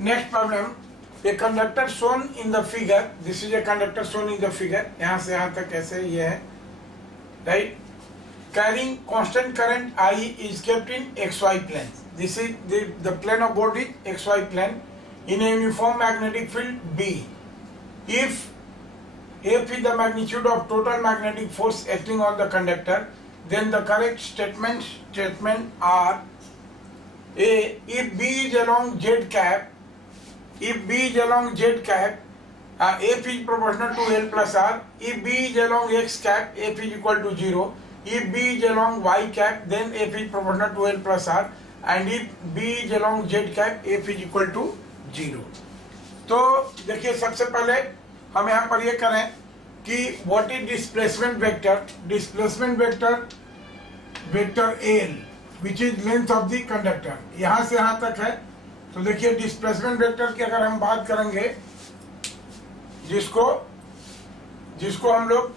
Next problem, a conductor shown in the figure, this is a conductor shown in the figure, यहाँ से यहाँ तक ऐसे ये है, right? Carrying constant current I is kept in XY plane. This is the plane of board is XY plane in a uniform magnetic field B. If F is the magnitude of total magnetic force acting on the conductor, then the correct statement are A. If B is along Z cap, if B is along Z cap, F is proportional to L plus R. If B is along X cap, F is equal to 0. If B is along Y cap, then F is proportional to L plus R. And if B is along Z cap, F is equal to 0. तो देखिए सबसे पहले हम यहाँ पर ये करें कि what is displacement vector? Displacement vector L, which is length of the conductor. यहाँ से यहाँ तक है. तो देखिए डिस्प्लेसमेंट वेक्टर की अगर हम बात करेंगे, जिसको हम लोग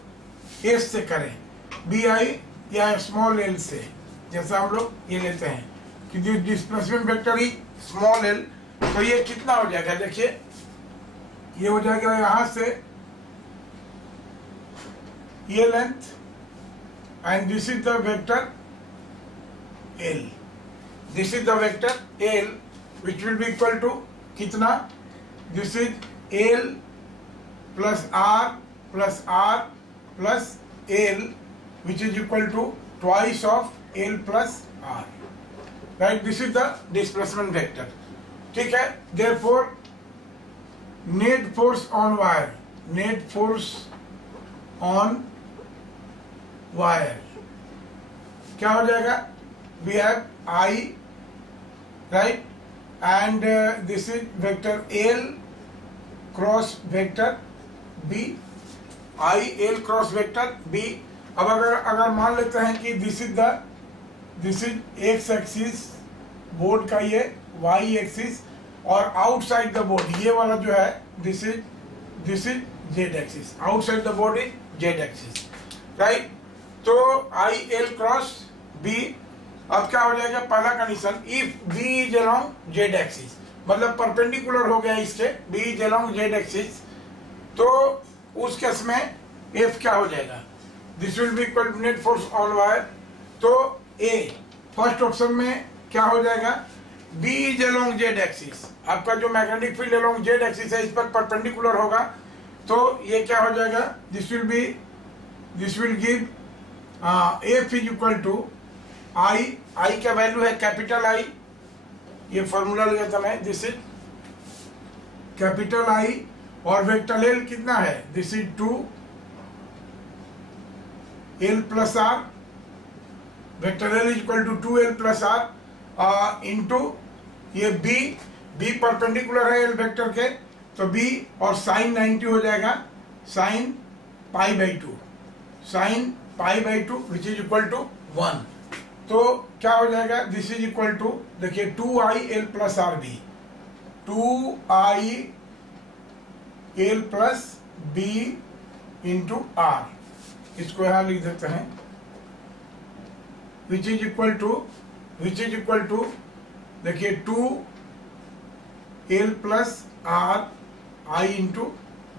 एस से करें, बी आई या स्मॉल एल से, जैसा हम लोग ये लेते हैं कि डिस्प्लेसमेंट वेक्टर ही स्मॉल एल, तो ये कितना हो जाएगा? देखिए ये हो जाएगा यहां से ये length and this is the vector L, this is the vector L which will be equal to कितना? This is L plus R plus R plus L, which is equal to twice of L plus R, right? This is the displacement vector. ठीक है. Therefore net force on wire, net force on wire क्या हो जाएगा? We have I, right? And this is vector L cross vector B, I L cross vector B. अब अगर मान लेते हैं कि this is x axis board का, ये y axis, और आउटसाइड द बोर्ड ये वाला जो है this is z axis, outside the board is z axis, right? तो I L cross B. अब क्या हो जाएगा? पहला condition, if B is along Z axis, मतलब परपेंडिकुलर हो गया इसके, B is along Z axis, तो उस केस में F क्या हो जाएगा? This will be equal to net force on wire. तो A फर्स्ट ऑप्शन में क्या हो जाएगा? B is along Z axis, आपका जो magnetic field along Z axis है इस पर परपेंडिकुलर होगा, तो ये क्या हो जाएगा? This will give F is equal to I का वैल्यू है कैपिटल आई, ये फॉर्मूला लिया था मैं, दिस इज कैपिटल आई, और वेक्टर एल कितना है? This is 2 L plus R, vector L is equal to 2 L plus R into ये बी परपेंडिकुलर है एल वेक्टर के, तो बी और साइन 90 हो जाएगा, sine pi by two which is equal to 1. तो क्या हो जाएगा? दिस इज इक्वल टू, देखिए 2i L plus R B, 2i L plus B into R, इसको यहां लिख देते हैं, विच इज इक्वल टू देखिए 2 L plus R I into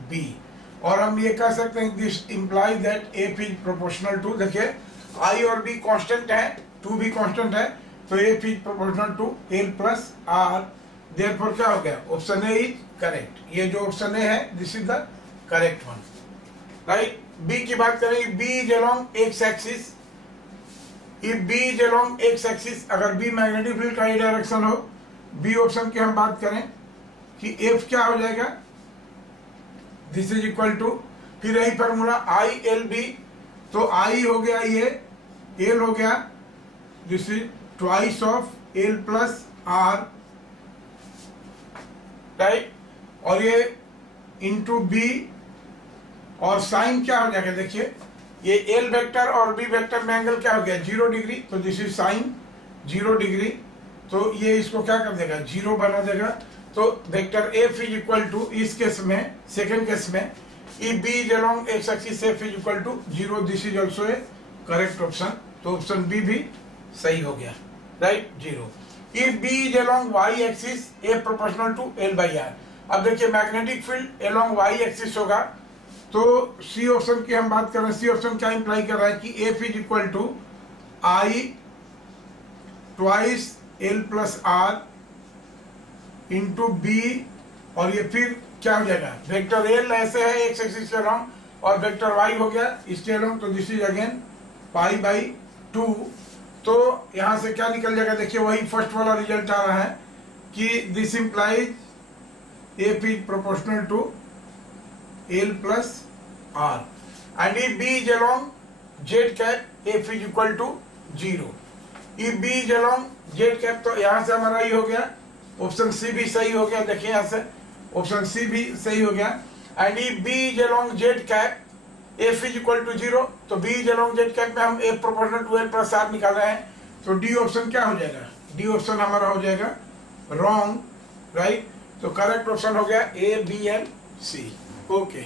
B, और हम ये कह सकते हैं this implies that F is proportional to, देखिए I और B कांस्टेंट है, 2 भी कांस्टेंट है, तो F is proportional to L plus R. Therefore क्या हो गया? Option A is correct. ये जो ऑप्शन ए है this is the correct one, right? B की बात करें, B is along X axis, if B is along X axis, अगर B मैग्नेटिक फील्ड का ही डायरेक्शन हो, बी ऑप्शन की हम बात करें कि F क्या हो जाएगा? दिस इज इक्वल टू, फिर यही फॉर्मूला I L B, तो I हो गया, ये L हो गया, this is twice of L plus R, right? और ये इंटू बी, और साइन क्या हो जाएगा? देखिए ये L वेक्टर और B वेक्टर में एंगल क्या हो गया? 0 डिग्री, तो दिस इज साइन 0 डिग्री, तो ये इसको क्या कर देगा? 0 बना देगा. तो vector F is equal to, इस केस में सेकेंड केस में, if B is along x axis, F is equal to 0. This is also a correct option. तो ऑप्शन बी भी सही हो गया, right? 0. If B is along Y axis A proportional to L by R. अब देखिए magnetic field along Y axis होगा, तो C option की हम बात कर रहे हैं। सी ऑप्शन क्या इंप्लाई कर रहा है कि F is equal to I twice L plus R into B, और ये फिर क्या हो जाएगा, वेक्टर एल ऐसे है एक्स एक्सिस के अलोंग और वेक्टर वाई हो गया इसके अलोंग, तो this is again pi by 2। तो यहां से क्या निकल जाएगा, देखिए वही फर्स्ट वाला रिजल्ट आ रहा है कि this implies F is proportional to L plus R and if B is along Z cap F is equal to 0। If B is along Z cap, तो यहां से हमारा ये हो गया, ऑप्शन सी भी सही हो गया। देखिए यहां से ऑप्शन सी भी सही हो गया। And if B is along Z cap F is equal to 0, तो B is along Z cap में हम F proportional to L plus R निकाल रहे हैं, तो डी ऑप्शन क्या हो जाएगा, डी ऑप्शन हमारा हो जाएगा रॉन्ग, राइट। तो करेक्ट ऑप्शन हो गया A B and C. Okay.